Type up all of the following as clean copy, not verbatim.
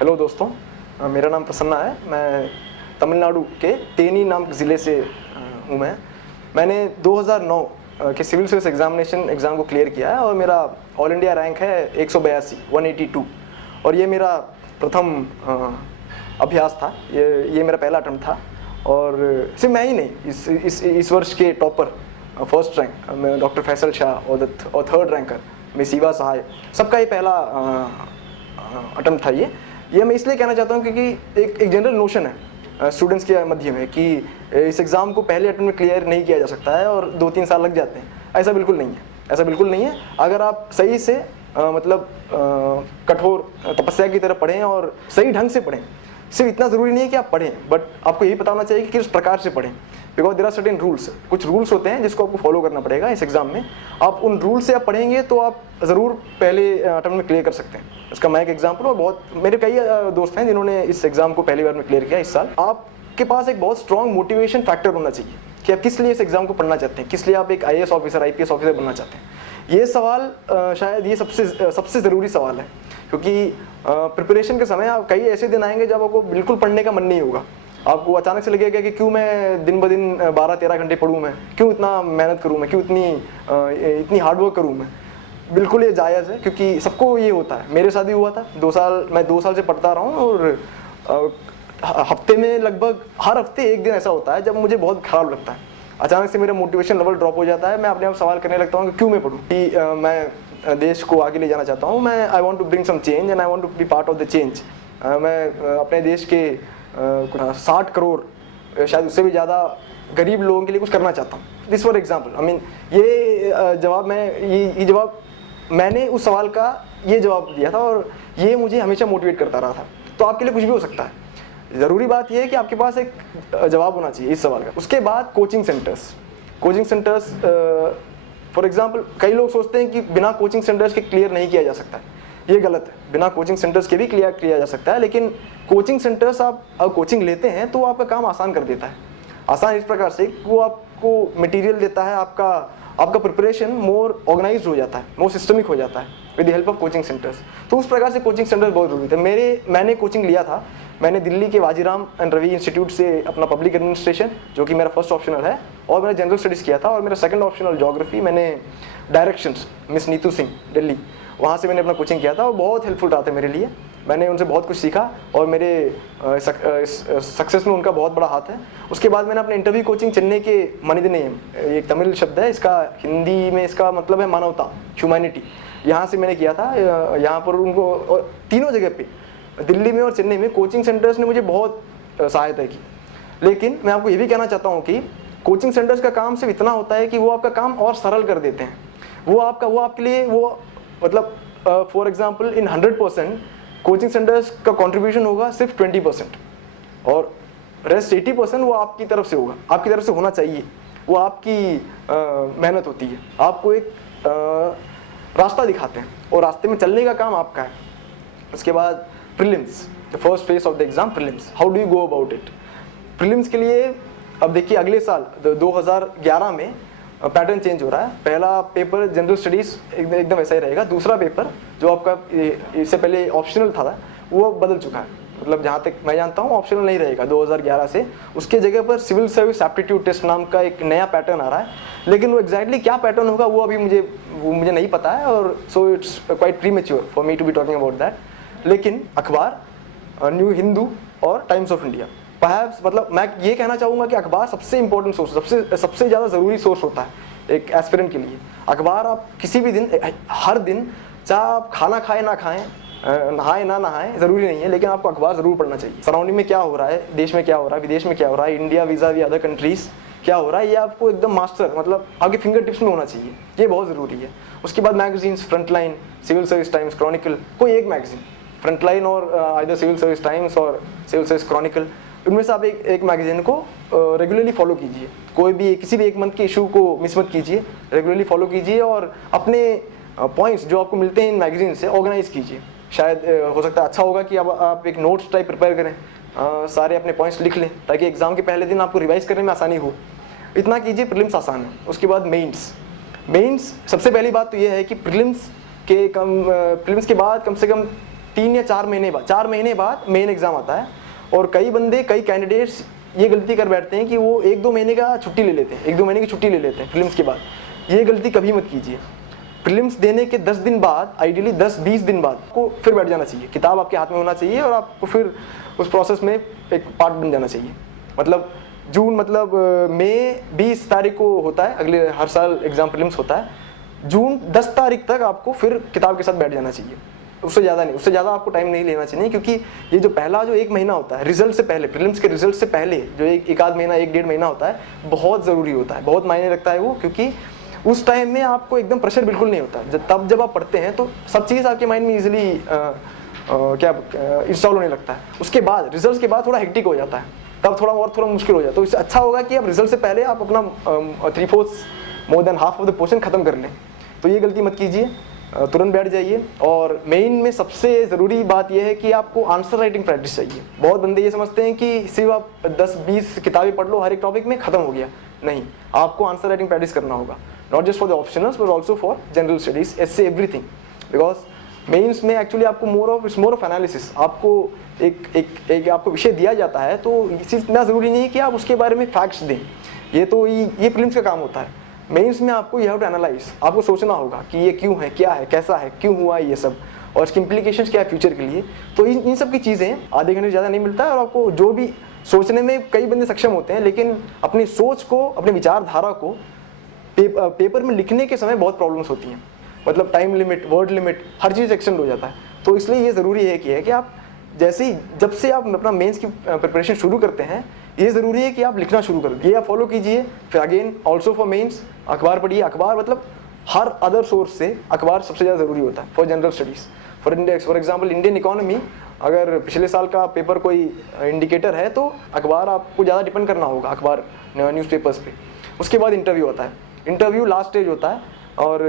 Hello दोस्तों, मेरा नाम प्रसन्ना है। मैं तमिलनाडु के तेनी नामक ज़िले से हूँ। मैंने 2009 के सिविल सर्विस एग्ज़ाम को क्लियर किया है और मेरा ऑल इंडिया रैंक है 182 और ये मेरा प्रथम अभ्यास था। ये मेरा पहला अटेम्प्ट था और सिर्फ मैं ही नहीं, इस वर्ष के topper first rank doctor Faisal Shah और थर्ड रैंकर मिस ईवा सहाय, सबका ये पहला अटेम्प्ट था। ये मैं इसलिए कहना चाहता हूँ क्योंकि एक जनरल नोशन है स्टूडेंट्स के मध्य में कि इस एग्ज़ाम को पहले अटेम्प्ट में क्लियर नहीं किया जा सकता है और 2-3 साल लग जाते हैं। ऐसा बिल्कुल नहीं है। अगर आप सही से कठोर तपस्या की तरह पढ़ें और सही ढंग से पढ़ें। सिर्फ इतना ज़रूरी नहीं है कि आप पढ़ें, बट आपको यही पता होना चाहिए कि किस प्रकार से पढ़ें। Because there are certain rules, कुछ रूल्स होते हैं जिसको आपको फॉलो करना पड़ेगा इस एग्ज़ाम में। आप उन रूल्स से आप पढ़ेंगे तो आप ज़रूर पहले अटेम्प्ट में क्लियर कर सकते हैं। इसका मैं एक एग्जाम्पल हूँ। बहुत मेरे कई दोस्त हैं जिन्होंने इस एग्ज़ाम को पहली बार में क्लियर किया इस साल। आपके पास एक बहुत स्ट्रॉन्ग मोटिवेशन फैक्टर होना चाहिए कि आप किस लिए इस एग्ज़ाम को पढ़ना चाहते हैं, किस लिए आप एक IAS ऑफिसर, IPS ऑफिसर बनना चाहते हैं। ये सवाल शायद ये सबसे ज़रूरी सवाल है, क्योंकि प्रिपरेशन के समय आप कई ऐसे दिन आएंगे जब आपको बिल्कुल पढ़ने का मन नहीं होगा। आपको अचानक से लगेगा कि क्यों मैं दिन ब दिन 12-13 घंटे पढूं, मैं क्यों इतना मेहनत करूं, मैं क्यों इतनी हार्डवर्क करूं। मैं बिल्कुल ये जायज़ है, क्योंकि सबको ये होता है। मेरे साथ भी हुआ था। मैं 2 साल से पढ़ता रहा हूँ और हफ्ते में लगभग हर हफ्ते एक दिन ऐसा होता है जब मुझे बहुत ख़राब लगता है। अचानक से मेरा मोटिवेशन लेवल ड्रॉप हो जाता है। मैं अपने आप सवाल करने लगता हूँ कि क्यों मैं पढूं, कि मैं देश को आगे ले जाना चाहता हूँ। मैं I want to bring some change and I want to be part of the change. मैं अपने देश के 60 करोड़, शायद उससे भी ज़्यादा गरीब लोगों के लिए कुछ करना चाहता हूँ। This for example. I mean ये जवाब मैंने उस सवाल का ये जवाब दिया था और ये मुझे हमेशा मोटिवेट करता रहा था। तो आपके लिए कुछ भी हो सकता है। ज़रूरी बात यह है कि आपके पास एक जवाब होना चाहिए इस सवाल का। उसके बाद कोचिंग सेंटर्स फॉर एग्जाम्पल, कई लोग सोचते हैं कि बिना कोचिंग सेंटर्स के क्लियर नहीं किया जा सकता है। ये गलत है। बिना कोचिंग सेंटर्स के भी क्लियर किया जा सकता है, लेकिन कोचिंग सेंटर्स आप कोचिंग लेते हैं तो आपका काम आसान कर देता है। आसान इस प्रकार से वो आपको मटेरियल देता है, आपका प्रिपरेशन मोर ऑर्गेनाइज्ड हो जाता है, मोर सिस्टमिक हो जाता है with the help of coaching centres. तो उस प्रकार से कोचिंग सेंटर्स बहुत जरूरी थे। मैंने कोचिंग लिया था। मैंने दिल्ली के वाजीराम एंड रवि इंस्टीट्यूट से अपना पब्लिक एडमिनिस्ट्रेशन, जो कि मेरा फर्स्ट ऑप्शनल है, और मैंने जनरल स्टडीज़ किया था। और मेरा सेकंड ऑप्शनल ज्योग्राफी, मैंने डायरेक्शंस मिस नीतू सिंह दिल्ली, वहाँ से मैंने अपना कोचिंग किया था और बहुत हेल्पफुल रहा था मेरे लिए। मैंने उनसे बहुत कुछ सीखा और मेरे सक्सेस में उनका बहुत बड़ा हाथ है। उसके बाद मैंने अपने इंटरव्यू कोचिंग चेन्नई के मनिधनेयम, एक तमिल शब्द है, इसका हिंदी में इसका मतलब है मानवता, ह्यूमैनिटी, यहाँ से मैंने किया था। यहाँ पर उनको तीनों जगह पे, दिल्ली में और चेन्नई में, कोचिंग सेंटर्स ने मुझे बहुत सहायता की। लेकिन मैं आपको ये भी कहना चाहता हूँ कि कोचिंग सेंटर्स का काम सिर्फ इतना होता है कि वो आपका काम और सरल कर देते हैं। वो आपके लिए मतलब for example in 100% coaching centres का कंट्रीब्यूशन होगा सिर्फ 20% और रेस्ट 80% वो आपकी तरफ से होगा, आपकी तरफ से होना चाहिए। वो आपकी मेहनत होती है। आपको एक रास्ता दिखाते हैं और रास्ते में चलने का काम आपका है। उसके बाद prelims, the first phase of the exam, prelims. How do you go about it? Prelims के लिए अब देखिए, अगले साल 2011 में पैटर्न चेंज हो रहा है। पहला पेपर जनरल स्टडीज़ एकदम वैसा ही रहेगा। दूसरा पेपर जो आपका इससे पहले ऑप्शनल था वो बदल चुका है। मतलब जहाँ तक मैं जानता हूँ ऑप्शनल नहीं रहेगा 2011 से। उसके जगह पर सिविल सर्विस एप्टीट्यूड टेस्ट नाम का एक नया पैटर्न आ रहा है। लेकिन वो एग्जैक्टली क्या पैटर्न होगा वो अभी मुझे नहीं पता है, और so it's quite premature for me to be talking about that. लेकिन अखबार, न्यू हिंदू और टाइम्स ऑफ इंडिया, परहैप्स, मतलब मैं ये कहना चाहूँगा कि अखबार सबसे इंपॉर्टेंट सोर्स, सबसे ज़्यादा ज़रूरी सोर्स होता है एक एस्पिरेंट के लिए। अखबार आप किसी भी दिन, हर दिन, चाहे आप खाना खाएं ना खाएं, नहाएं ना नहाएं, ज़रूरी नहीं है, लेकिन आपको अखबार ज़रूर पढ़ना चाहिए। सराउंडिंग में क्या हो रहा है, देश में क्या हो रहा है, विदेश में क्या हो रहा है, इंडिया वीज़ा अदर कंट्रीज़ क्या हो रहा है, ये आपको एकदम मास्टर, मतलब आपके फिंगर टिप्स में होना चाहिए। ये बहुत ज़रूरी है। उसके बाद magazines, Frontline, Civil Service Times, Chronicle, कोई एक मैगजीन, फ्रंटलाइन और आइदर सिविल सर्विस टाइम्स और सिविल सर्विस क्रॉनिकल, उनमें से आप एक मैगजीन को रेगुलरली फॉलो कीजिए। कोई भी किसी भी एक मंथ के इशू को मिस मत कीजिए, रेगुलरली फॉलो कीजिए और अपने पॉइंट्स जो आपको मिलते हैं इन मैगजीन से ऑर्गेनाइज कीजिए। शायद हो सकता है अच्छा होगा कि अब आप एक नोट्स टाइप प्रिपेयर करें, सारे अपने पॉइंट्स लिख लें, ताकि एग्जाम के पहले दिन आपको रिवाइज करने में आसानी हो। इतना कीजिए। प्रीलिम्स आसान है। उसके बाद मेंस सबसे पहली बात तो ये है कि प्रीलिम्स के बाद कम से कम 3 या 4 महीने बाद मेन एग्ज़ाम आता है। और कई कैंडिडेट्स ये गलती कर बैठते हैं कि वो 1-2 महीने का छुट्टी ले लेते हैं, 1-2 महीने की छुट्टी ले लेते हैं प्रीलिम्स के बाद। ये गलती कभी मत कीजिए। प्रीलिम्स देने के 10 दिन बाद, आइडियली 10-20 दिन बाद को फिर बैठ जाना चाहिए, किताब आपके हाथ में होना चाहिए और आपको फिर उस प्रोसेस में एक पार्ट बन जाना चाहिए। मतलब मई 20 तारीख को होता है, अगले हर साल एग्जाम प्रीलिम्स होता है, जून 10 तारीख तक आपको फिर किताब के साथ बैठ जाना चाहिए। उससे ज़्यादा नहीं, उससे ज़्यादा आपको टाइम नहीं लेना चाहिए, क्योंकि ये जो पहला जो 1 महीना होता है रिजल्ट से पहले, प्रीलिम्स के रिजल्ट से पहले जो एक आध महीना, 1-1.5 महीना होता है, बहुत ज़रूरी होता है, बहुत मायने रखता है वो। क्योंकि उस टाइम में आपको एकदम प्रेशर बिल्कुल नहीं होता। जब आप पढ़ते हैं तो सब चीज़ आपके माइंड में ईजिली इंस्टॉल होने लगता है। उसके बाद रिजल्ट के बाद थोड़ा हेक्टिक हो जाता है, तब थोड़ा मुश्किल हो जाता है। तो इससे अच्छा होगा कि आप रिजल्ट से पहले आप अपना 3/4 more than half of the portion खत्म कर लें। तो ये गलती मत कीजिए, तुरंत बैठ जाइए। और मेन में सबसे ज़रूरी बात यह है कि आपको आंसर राइटिंग प्रैक्टिस चाहिए। बहुत बंदे ये समझते हैं कि सिर्फ आप 10-20 किताबें पढ़ लो हर एक टॉपिक में, ख़त्म हो गया। नहीं, आपको आंसर राइटिंग प्रैक्टिस करना होगा, not just for the optionals but also for general studies, ऐसे एवरीथिंग। बिकॉज मेंस में एक्चुअली आपको इट्स मोर ऑफ एनालिसिस। आपको एक आपको विषय दिया जाता है तो इतना ज़रूरी नहीं है कि आप उसके बारे में फैक्ट्स दें। ये प्रीलिम्स का काम होता है। मेंस में आपको यू हैव टू एनालाइज, आपको सोचना होगा कि ये क्यों है, क्या है, कैसा है, क्यों हुआ ये सब, और इसकी इम्प्लीकेशंस क्या है फ्यूचर के लिए। तो इन सब की चीज़ें आधे घंटे से ज़्यादा नहीं मिलता है। और आपको जो भी सोचने में कई बंदे सक्षम होते हैं, लेकिन अपनी सोच को, अपनी विचारधारा को पेपर में लिखने के समय बहुत प्रॉब्लम्स होती हैं। मतलब टाइम लिमिट, वर्ड लिमिट, हर चीज़ एक्सटेंड हो जाता है। तो इसलिए ये ज़रूरी है कि आप जब से आप अपना मेंस की प्रिपरेशन शुरू करते हैं, ये ज़रूरी है कि आप लिखना शुरू कर दें। ये आप फॉलो कीजिए। फिर अगेन ऑल्सो फॉर मेंस अखबार पढ़िए। अखबार मतलब हर अदर सोर्स से अखबार सबसे ज़्यादा ज़रूरी होता है for general studies. For example Indian economy, अगर पिछले साल का पेपर कोई इंडिकेटर है तो अखबार आपको ज़्यादा डिपेंड करना होगा, अखबार न्यूज़पेपर्स पे। उसके बाद इंटरव्यू आता है। इंटरव्यू लास्ट स्टेज होता है, और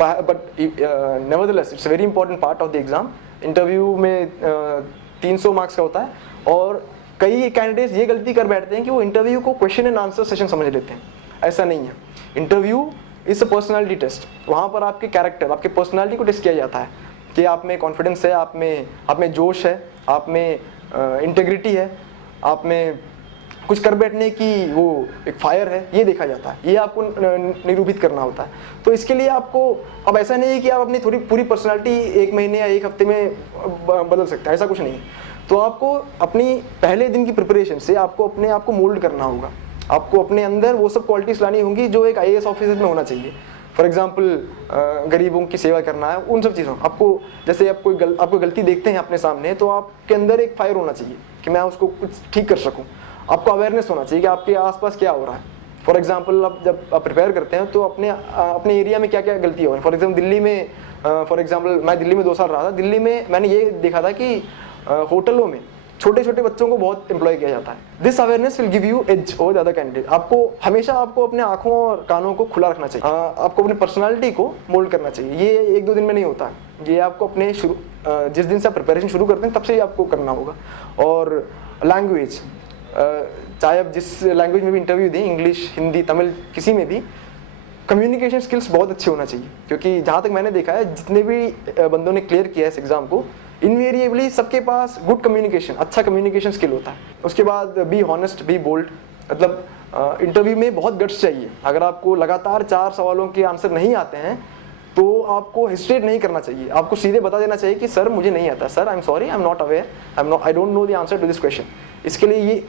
but nevertheless it's very important part of the exam. Interview में 300 मार्क्स का होता है, और कई कैंडिडेट्स ये गलती कर बैठते हैं कि वो इंटरव्यू को क्वेश्चन एंड आंसर सेशन समझ लेते हैं। ऐसा नहीं है। Interview is a personality test. वहाँ पर आपके कैरेक्टर, आपके पर्सनालिटी को टेस्ट किया जाता है कि आप में कॉन्फिडेंस है, आप में जोश है, आप में इंटेग्रिटी है, आप में कुछ कर बैठने की वो एक फायर है, ये देखा जाता है। ये आपको निरूपित करना होता है। तो इसके लिए आपको अब ऐसा नहीं है कि आप अपनी पूरी पर्सनालिटी 1 महीने या 1 हफ्ते में बदल सकते हैं, ऐसा कुछ नहीं है। तो आपको अपनी पहले दिन की प्रिपरेशन से आपको अपने आप को मोल्ड करना होगा। आपको अपने अंदर वो सब क्वालिटीज़ लानी होंगी जो एक IAS ऑफिसर में होना चाहिए। फॉर एग्जाम्पल गरीबों की सेवा करना है, उन सब चीज़ों आपको, जैसे आप आपको गलती देखते हैं अपने सामने, तो आपके अंदर एक फायर होना चाहिए कि मैं उसको कुछ ठीक कर सकूँ। आपको अवेयरनेस होना चाहिए कि आपके आसपास क्या हो रहा है। फॉर एग्जाम्पल आप जब आप प्रिपेयर करते हैं तो अपने एरिया में क्या क्या गलती हो रही है। फॉर एग्जाम्पल मैं दिल्ली में 2 साल रहा था। दिल्ली में मैंने ये देखा था कि होटलों में छोटे छोटे बच्चों को बहुत एम्प्लॉय किया जाता है। This awareness will give you edge over the other candidate. हमेशा आपको अपने आंखों और कानों को खुला रखना चाहिए। आपको अपनी पर्सनालिटी को मोल्ड करना चाहिए। ये 1-2 दिन में नहीं होता। ये आपको अपने जिस दिन से आप प्रिपरेशन शुरू करते हैं तब से ही आपको करना होगा। और लैंग्वेज, चाहे आप जिस लैंग्वेज में भी इंटरव्यू दें, इंग्लिश, हिंदी, तमिल, किसी में भी कम्युनिकेशन स्किल्स बहुत अच्छे होना चाहिए। क्योंकि जहाँ तक मैंने देखा है, जितने भी बंदों ने क्लियर किया है इस एग्ज़ाम को, इनवेरिएबली सबके पास गुड कम्युनिकेशन, अच्छा कम्युनिकेशन स्किल होता है। उसके बाद बी हॉनेस्ट, बी बोल्ड। मतलब इंटरव्यू में बहुत गट्स चाहिए। अगर आपको लगातार 4 सवालों के आंसर नहीं आते हैं तो आपको हेजिटेट नहीं करना चाहिए। आपको सीधे बता देना चाहिए कि सर मुझे नहीं आता, sir I am sorry, I am not aware, I don't know the answer to this question. इसके लिए ये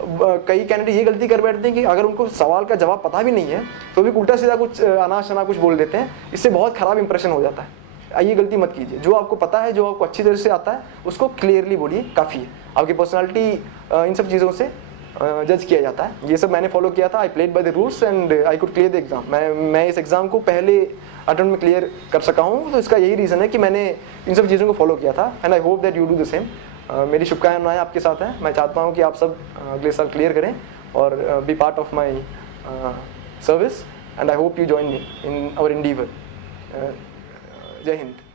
कई कैंडिडेट ये गलती कर बैठते हैं कि अगर उनको सवाल का जवाब पता भी नहीं है तो भी उल्टा सीधा कुछ अनाशना कुछ बोल देते हैं। इससे बहुत ख़राब इंप्रेशन हो जाता है। ये गलती मत कीजिए। जो आपको पता है, जो आपको अच्छी तरह से आता है, उसको क्लियरली बोलिए, काफ़ी है। आपकी पर्सनालिटी इन सब चीज़ों से जज किया जाता है। ये सब मैंने फॉलो किया था। I played by the rules and I could clear the exam. मैं इस एग्ज़ाम को पहले अटेम्प्ट में क्लियर कर सका हूँ। तो इसका यही रीज़न है कि मैंने इन सब चीज़ों को फॉलो किया था। And I hope that you do the same. मेरी शुभकामनाएं आपके साथ हैं। मैं चाहता हूँ कि आप सब अगले साल क्लियर करें और be part of my service. And I hope you join me in our endeavour. Jai Hind.